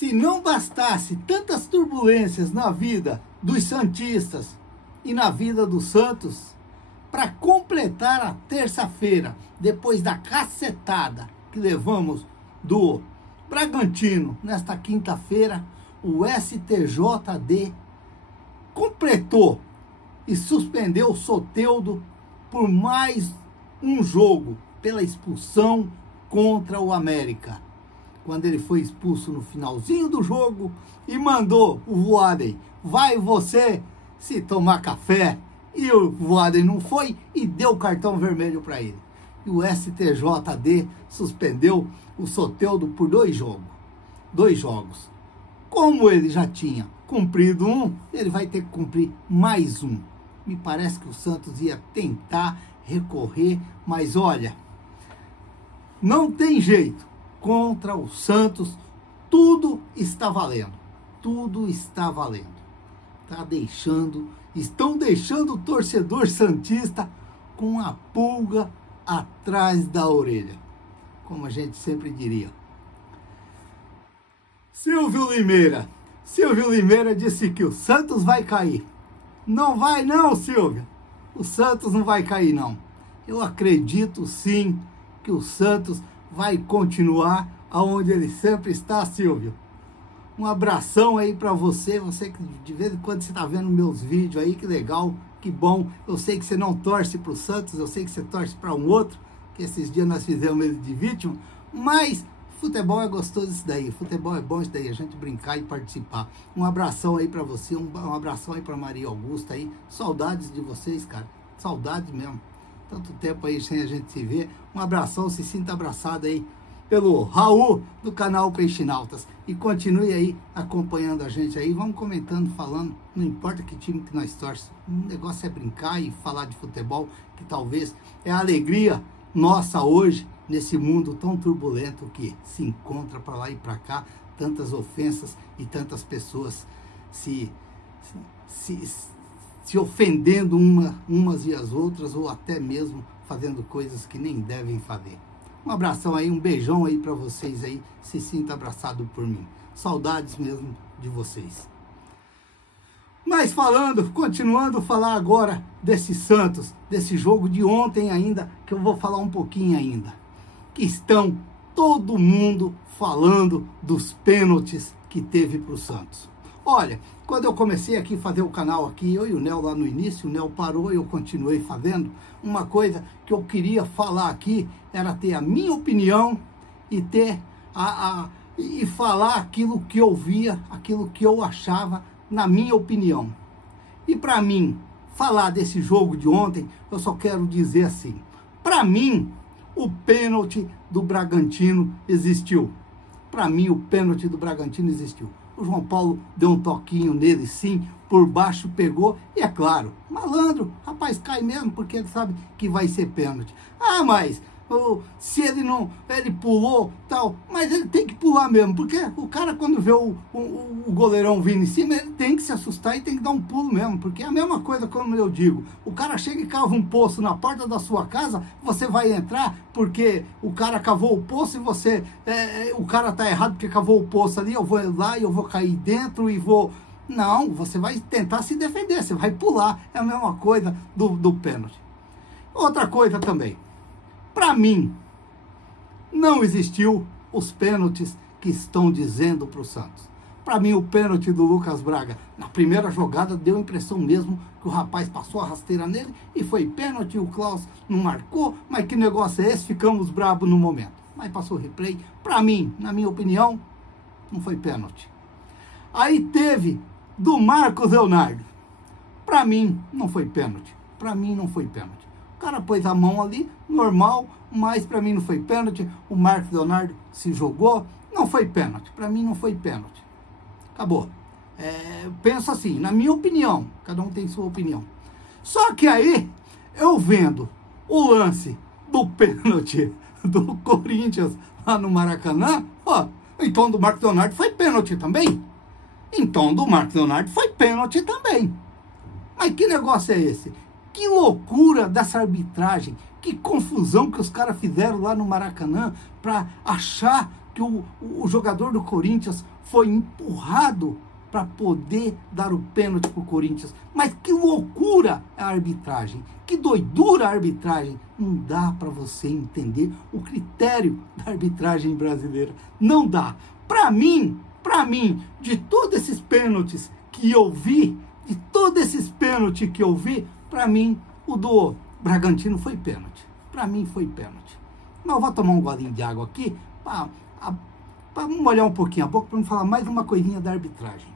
Se não bastasse tantas turbulências na vida dos santistas e na vida do Santos, para completar a terça-feira, depois da cacetada que levamos do Bragantino nesta quinta-feira, o STJD completou e suspendeu o Soteldo por mais um jogo pela expulsão contra o América. Quando ele foi expulso no finalzinho do jogo e mandou o Voaden, vai você se tomar café. E o Voaden não foi e deu cartão vermelho para ele. E o STJD suspendeu o Soteldo por 2 jogos. Como ele já tinha cumprido um, ele vai ter que cumprir mais um. Me parece que o Santos ia tentar recorrer, mas olha, não tem jeito. Contra o Santos, tudo está valendo. Tudo está valendo. Estão deixando o torcedor santista com a pulga atrás da orelha, como a gente sempre diria. Silvio Limeira disse que o Santos vai cair. Não vai não, Silvio. O Santos não vai cair não. Eu acredito sim que o Santos vai continuar aonde ele sempre está, Silvio. Um abração aí para você que de vez em quando você tá vendo meus vídeos aí, que legal, que bom. Eu sei que você não torce pro Santos, eu sei que você torce para um outro, que esses dias nós fizemos ele de vítima, mas futebol é gostoso isso daí, futebol é bom isso daí, a gente brincar e participar. Um abração aí para você, um abração aí para Maria Augusta aí, saudades de vocês, cara, saudades mesmo. Tanto tempo aí sem a gente se ver. Um abração, se sinta abraçado aí pelo Raul do canal Peixinautas. E continue aí acompanhando a gente aí. Vamos comentando, falando. Não importa que time que nós torcemos. O negócio é brincar e falar de futebol, que talvez é a alegria nossa hoje, nesse mundo tão turbulento que se encontra para lá e para cá. Tantas ofensas e tantas pessoas se ofendendo umas e as outras, ou até mesmo fazendo coisas que nem devem fazer. Um abração aí, um beijão aí para vocês aí, se sinta abraçado por mim. Saudades mesmo de vocês. Mas continuando a falar agora desse Santos, desse jogo de ontem ainda, que eu vou falar um pouquinho ainda. Que estão todo mundo falando dos pênaltis que teve para o Santos. Olha, quando eu comecei aqui a fazer o canal aqui, eu e o Nel lá no início, o Nel parou e eu continuei fazendo. Uma coisa que eu queria falar aqui era ter a minha opinião e ter e falar aquilo que eu via, aquilo que eu achava na minha opinião. E para mim, falar desse jogo de ontem, eu só quero dizer assim, para mim, o pênalti do Bragantino existiu. Para mim, o pênalti do Bragantino existiu. O João Paulo deu um toquinho nele, sim, por baixo pegou, e é claro, malandro, rapaz, cai mesmo, porque ele sabe que vai ser pênalti. Ah, mas se ele não, ele pulou, tal, mas ele tem que pular mesmo, porque o cara quando vê o goleirão vindo em cima, ele tem que se assustar e tem que dar um pulo mesmo, porque é a mesma coisa como eu digo, o cara chega e cava um poço na porta da sua casa, você vai entrar porque o cara cavou o poço e você, o cara tá errado porque cavou o poço ali, eu vou lá e eu vou cair dentro e vou... Não, você vai tentar se defender, você vai pular, é a mesma coisa do pênalti. Outra coisa também, para mim, não existiu os pênaltis que estão dizendo para o Santos. Para mim, o pênalti do Lucas Braga, na primeira jogada, deu a impressão mesmo que o rapaz passou a rasteira nele e foi pênalti, o Klaus não marcou, mas que negócio é esse? Ficamos bravos no momento. Mas passou o replay, para mim, na minha opinião, não foi pênalti. Aí teve do Marcos Leonardo. Para mim, não foi pênalti. Para mim, não foi pênalti. O cara pôs a mão ali, normal, mas para mim não foi pênalti. O Marcos Leonardo se jogou, não foi pênalti. Para mim não foi pênalti. Acabou. Penso assim, na minha opinião, cada um tem sua opinião. Só que aí, eu vendo o lance do pênalti do Corinthians lá no Maracanã, ó, então do Marcos Leonardo foi pênalti também. Então do Marcos Leonardo foi pênalti também. Mas que negócio é esse? Que loucura dessa arbitragem, que confusão que os caras fizeram lá no Maracanã para achar que o jogador do Corinthians foi empurrado para poder dar o pênalti para o Corinthians. Mas que loucura a arbitragem, que doidura a arbitragem. Não dá para você entender o critério da arbitragem brasileira. Não dá. Para mim, de todos esses pênaltis que eu vi, para mim, o do Bragantino foi pênalti. Para mim foi pênalti. Mas eu vou tomar um golinho de água aqui para molhar um pouquinho a boca, para me falar mais uma coisinha da arbitragem.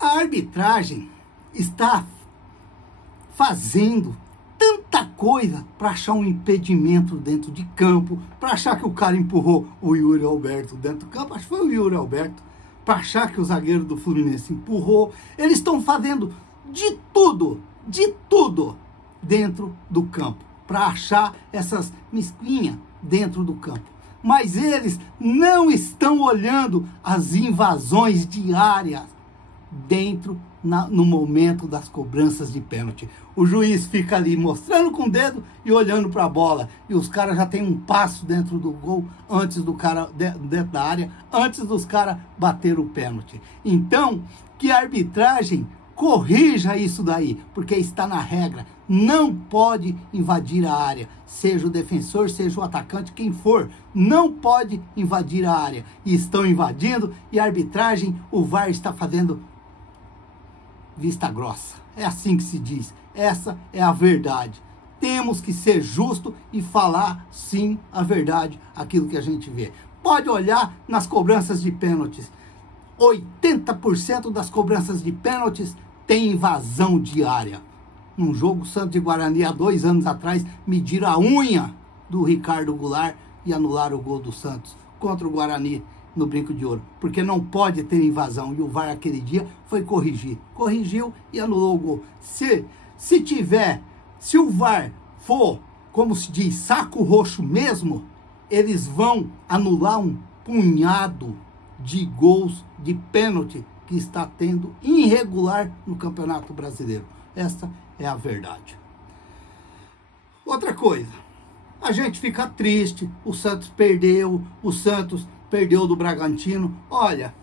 A arbitragem está fazendo tanta coisa para achar um impedimento dentro de campo, para achar que o cara empurrou o Yuri Alberto dentro do campo, acho que foi o Yuri Alberto, para achar que o zagueiro do Fluminense empurrou. Eles estão fazendo de tudo dentro do campo, para achar essas mesquinhas dentro do campo. Mas eles não estão olhando as invasões diárias no momento das cobranças de pênalti. O juiz fica ali mostrando com o dedo e olhando para a bola. E os caras já têm um passo dentro do gol, antes do cara, dentro da área, antes dos caras bater o pênalti. Então, que a arbitragem corrija isso daí, porque está na regra. Não pode invadir a área, seja o defensor, seja o atacante, quem for, não pode invadir a área. E estão invadindo, e a arbitragem, o VAR está fazendo vista grossa. É assim que se diz. Essa é a verdade. Temos que ser justo e falar, sim, a verdade, aquilo que a gente vê. Pode olhar nas cobranças de pênaltis. 80% das cobranças de pênaltis tem invasão de área. Num jogo Santos e Guarani, há 2 anos atrás, mediram a unha do Ricardo Goulart e anularam o gol do Santos contra o Guarani no Brinco de Ouro, porque não pode ter invasão, e o VAR aquele dia foi corrigiu e anulou o gol. Se o VAR for, como se diz, saco roxo mesmo, eles vão anular um punhado de gols de pênalti que está tendo irregular no Campeonato Brasileiro. Essa é a verdade. Outra coisa, a gente fica triste, o Santos perdeu do Bragantino. Olha,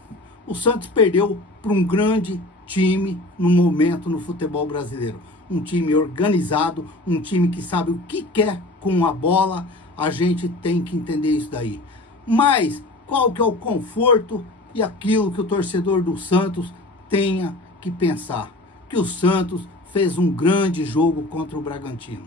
o Santos perdeu para um grande time no momento no futebol brasileiro. Um time organizado, um time que sabe o que quer com a bola. A gente tem que entender isso daí. Mas qual que é o conforto e aquilo que o torcedor do Santos tenha que pensar? Que o Santos fez um grande jogo contra o Bragantino.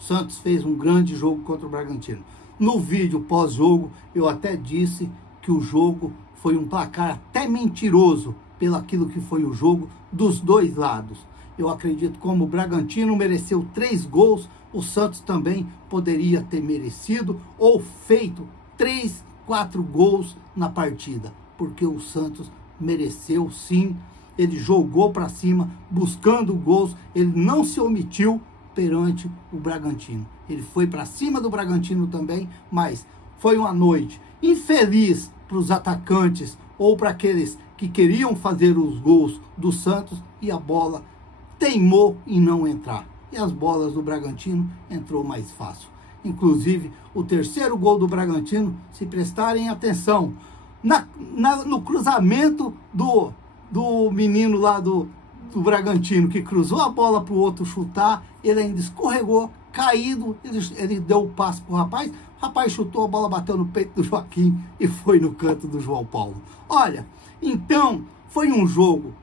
O Santos fez um grande jogo contra o Bragantino. No vídeo pós-jogo, eu até disse que o jogo foi um placar até mentiroso pelo aquilo que foi o jogo dos dois lados. Eu acredito que como o Bragantino mereceu 3 gols, o Santos também poderia ter merecido ou feito 3, 4 gols na partida. Porque o Santos mereceu sim, ele jogou para cima, buscando gols, ele não se omitiu perante o Bragantino. Ele foi para cima do Bragantino também, mas foi uma noite infeliz para os atacantes ou para aqueles que queriam fazer os gols do Santos, e a bola teimou em não entrar. E as bolas do Bragantino entrou mais fácil. Inclusive, o terceiro gol do Bragantino, se prestarem atenção, no cruzamento do menino lá do Bragantino, que cruzou a bola para o outro chutar, ele ainda escorregou, caído, ele deu o passe para o rapaz chutou, a bola bateu no peito do Joaquim e foi no canto do João Paulo. Olha, então, foi um jogo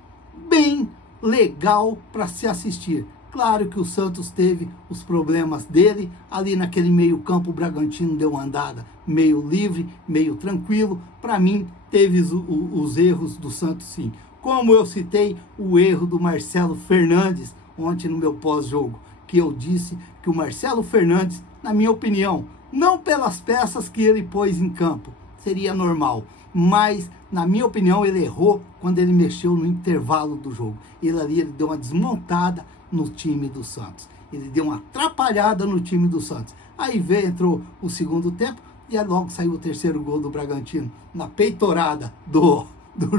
bem legal para se assistir. Claro que o Santos teve os problemas dele, ali naquele meio campo o Bragantino deu uma andada meio livre, meio tranquilo. Para mim, teve os erros do Santos sim. Como eu citei o erro do Marcelo Fernandes ontem no meu pós-jogo, que eu disse que o Marcelo Fernandes, na minha opinião, não pelas peças que ele pôs em campo, seria normal, mas na minha opinião ele errou quando ele mexeu no intervalo do jogo. Ele deu uma desmontada no time do Santos, ele deu uma atrapalhada no time do Santos. Aí entrou o segundo tempo e aí logo saiu o terceiro gol do Bragantino, na peitorada do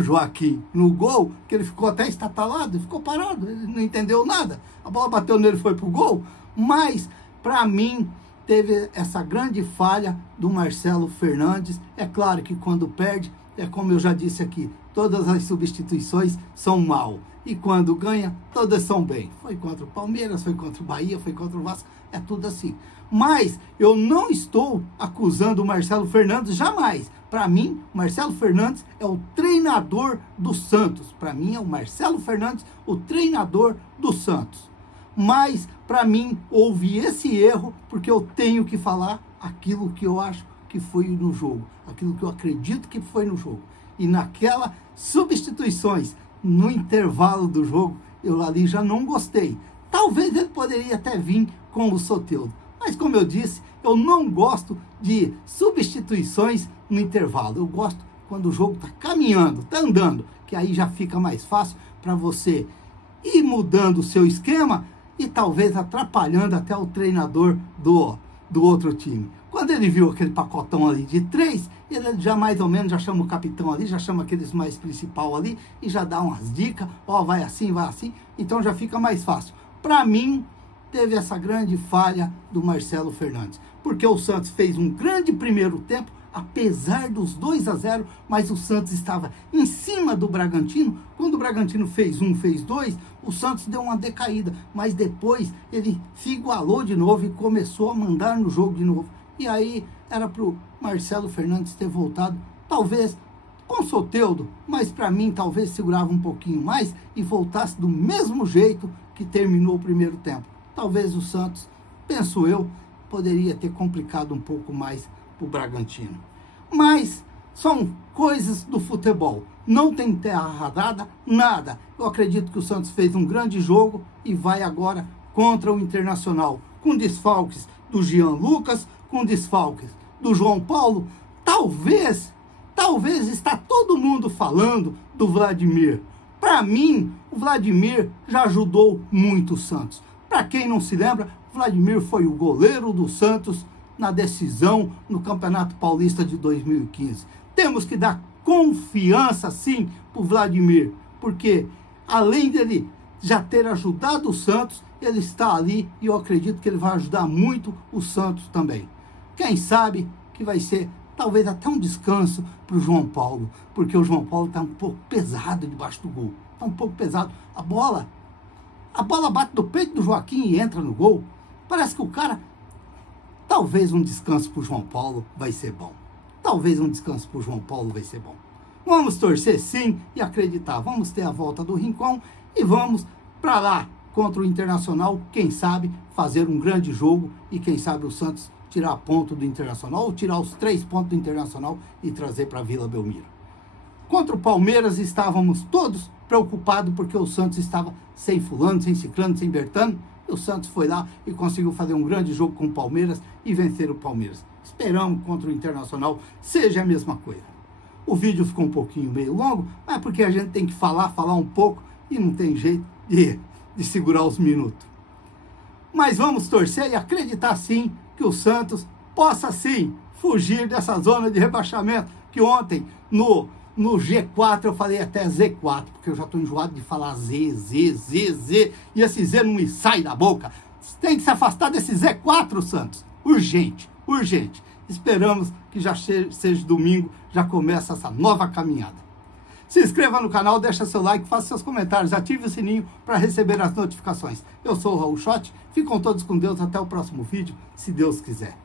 Joaquim, no gol, que ele ficou até estatalado, ficou parado, ele não entendeu nada, a bola bateu nele e foi pro gol. Mas para mim teve essa grande falha do Marcelo Fernandes. É claro que quando perde, é como eu já disse aqui, todas as substituições são mal. E quando ganha, todas são bem. Foi contra o Palmeiras, foi contra o Bahia, foi contra o Vasco, é tudo assim. Mas eu não estou acusando o Marcelo Fernandes, jamais. Para mim, o Marcelo Fernandes é o treinador do Santos. Para mim, é o Marcelo Fernandes o treinador do Santos. Mas, para mim, houve esse erro, porque eu tenho que falar aquilo que eu acho que foi no jogo, aquilo que eu acredito que foi no jogo. E naquelas substituições, no intervalo do jogo, eu ali já não gostei. Talvez ele poderia até vir com o Soteldo. Mas, como eu disse, eu não gosto de substituições no intervalo. Eu gosto quando o jogo está caminhando, está andando, que aí já fica mais fácil para você ir mudando o seu esquema e talvez atrapalhando até o treinador do outro time. Quando ele viu aquele pacotão ali de 3, ele já mais ou menos já chama o capitão ali, já chama aqueles mais principal ali e já dá umas dicas, ó, vai assim, então já fica mais fácil. Para mim, teve essa grande falha do Marcelo Fernandes, porque o Santos fez um grande primeiro tempo, apesar dos 2-0, mas o Santos estava em cima do Bragantino. Quando o Bragantino fez 1, fez 2, o Santos deu uma decaída, mas depois ele se igualou de novo e começou a mandar no jogo de novo. E aí era para o Marcelo Fernandes ter voltado, talvez com o Soteldo, mas para mim talvez segurava um pouquinho mais e voltasse do mesmo jeito que terminou o primeiro tempo. Talvez o Santos, penso eu, poderia ter complicado um pouco mais para o Bragantino. Mas são coisas do futebol. Não tem terra arrasada, nada. Eu acredito que o Santos fez um grande jogo e vai agora contra o Internacional, com desfalques do Jean Lucas, com desfalques do João Paulo. Talvez está todo mundo falando do Vladimir. Para mim, o Vladimir já ajudou muito o Santos. Para quem não se lembra, o Vladimir foi o goleiro do Santos na decisão no Campeonato Paulista de 2015. Temos que dar confiança, sim, para o Vladimir, porque além dele já ter ajudado o Santos, ele está ali e eu acredito que ele vai ajudar muito o Santos também. Quem sabe que vai ser talvez até um descanso para o João Paulo, porque o João Paulo está um pouco pesado debaixo do gol. Está um pouco pesado. A bola bate no peito do Joaquim e entra no gol. Parece que o cara... Talvez um descanso para o João Paulo vai ser bom. Talvez um descanso para o João Paulo vai ser bom. Vamos torcer sim e acreditar. Vamos ter a volta do Rincon e vamos para lá contra o Internacional. Quem sabe fazer um grande jogo e quem sabe o Santos tirar ponto do Internacional ou tirar os 3 pontos do Internacional e trazer para a Vila Belmiro. Contra o Palmeiras estávamos todos preocupados porque o Santos estava sem fulano, sem ciclano, sem bertano. O Santos foi lá e conseguiu fazer um grande jogo com o Palmeiras e vencer o Palmeiras. Esperamos contra o Internacional seja a mesma coisa. O vídeo ficou um pouquinho meio longo, mas é porque a gente tem que falar um pouco e não tem jeito de segurar os minutos. Mas vamos torcer e acreditar sim que o Santos possa sim fugir dessa zona de rebaixamento que ontem no G4 eu falei até Z4, porque eu já estou enjoado de falar Z, e esse Z não me sai da boca. Tem que se afastar desse Z4, Santos. Urgente. Esperamos que já seja domingo, já começa essa nova caminhada. Se inscreva no canal, deixa seu like, faça seus comentários, ative o sininho para receber as notificações. Eu sou o Raul Schott, ficam todos com Deus, até o próximo vídeo, se Deus quiser.